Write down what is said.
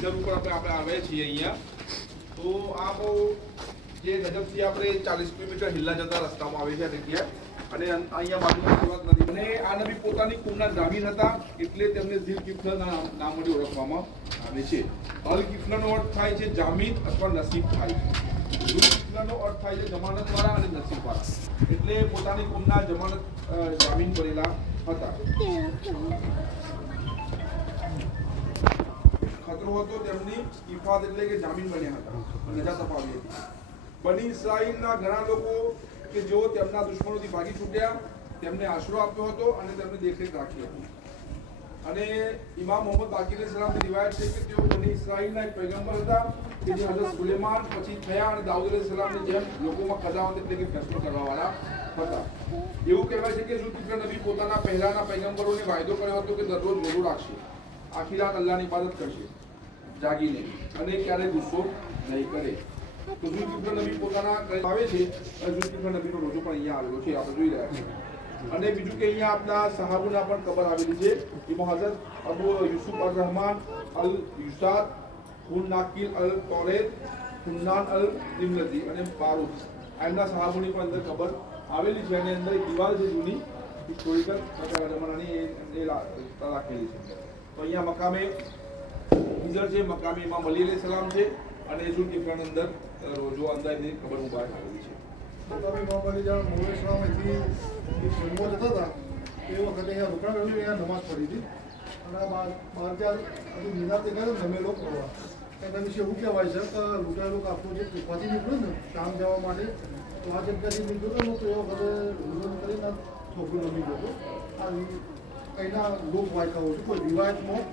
Either ઉપર આપણે આવ્યા છીએ અહીંયા. તો આ બહુ જે નજરથી આપણે 40 કિલોમીટર હિલ્લા જતા રસ્તામાં આવે છે આ જગ્યા. અને અહીંયા બાજુમાં સુરત નદી, અને આ નબી પોતાની કુમના જામીન હતા, એટલે તેમને ઝુલ્કિફ્લના નામ વડે ઓળખવામાં આવે છે. અલ કિફલનો અર્થ થાય છે જામીન અથવા નસીબ થાય છે. ઝુલ્કિફલનો અર્થ થાય છે જમાનતવાળા અને નસીબવાળા, એટલે પોતાની કુમના જામીન કરેલા હતા. ખતરો હતો તેમની ઇફાદ એટલે કે જામીન બન્યા હતા, નજાત અપાવી હતી. બની ઇસ્રાઈલના ઘણા લોકો કે જેઓ તેમના દુશ્મનોથી ભાગી છૂટ્યા, તેમને આશરો આપ્યો હતો અને તેમને દેખરેખ રાખી હતી. અને ઇમામ મોહમ્મદ બાકીર સલામની રિવાયત છે કે તેઓ બની ઇસ્રાઈલના એક પૈગંબર હતા કે જે હઝરત સુલેમાન પછી થયા અને દાઉદ અલૈહિસ્સલામની જેમ લોકોમાં કદાવત એટલે કે ફેસલો કરવાવાળા હતા. એવું કહેવાય છે કે ઝુલ્કિફલ નબી પોતાના પહેલાના પૈગંબરોને વાયદો કર્યો હતો કે દરરોજ રોઝો રાખશે, આખી રાત અલ્લાહની ઇબાદત કરશે જાગીને, અને ક્યારેય ગુસ્સો નહીં કરે. તો ઝુલ્કિફલ નબી પોતાના આવે છે. ઝુલ્કિફલ નબીનો રોજો પણ અહીંયા આવેલો છે, આપણે જોઈ રહ્યા છીએ. અને બીજું કે અહીંયા આપણા સહાબોના પણ કબર આવેલી છે. ઇમામ હઝરત અબુ યુસુફ અર રહેમાન અલ યુસાદ, હુન નાકિલ અલ તોરેદ, હુન્નાન અલ નિમલદી અને બારૂદ, એમના સહાબોની પણ અંદર કબર આવેલી છે. અને અંદર એક દિવાલ છે જૂની હિસ્ટોરિકલ જમાનાની, એ રાખેલી છે. તો અહીંયા મકામે હિજર છે, મકામે ઇમામ અલી અલૈહિ સલામ છે, અને ઝુલ્કિફલની અંદર રોજો અંદાજની ખબર મુબારક આવેલી છે. ઇમામ અલી જ્યારે મોગલ અહીંથી જમવા જતા હતા એ વખતે અહીંયા રોકાણ કર્યું, અહીંયા નમાઝ પડી હતી. અને બાર ચાર હજુ મિનાર દેખાય ને નમેલો પ્રવાહ, એના વિશે એવું કહેવાય છે કે લૂંટાયેલો કાપતો જે તોફાથી નીકળ્યો ને કામ જવા માટે, તો આ જગ્યાથી નીકળ્યો ને તો એ વખતે રોજન કરીને છોકરો નમી ગયો. આ અહીંના લોક વાયકાઓ છે, કોઈ રિવાયતમાં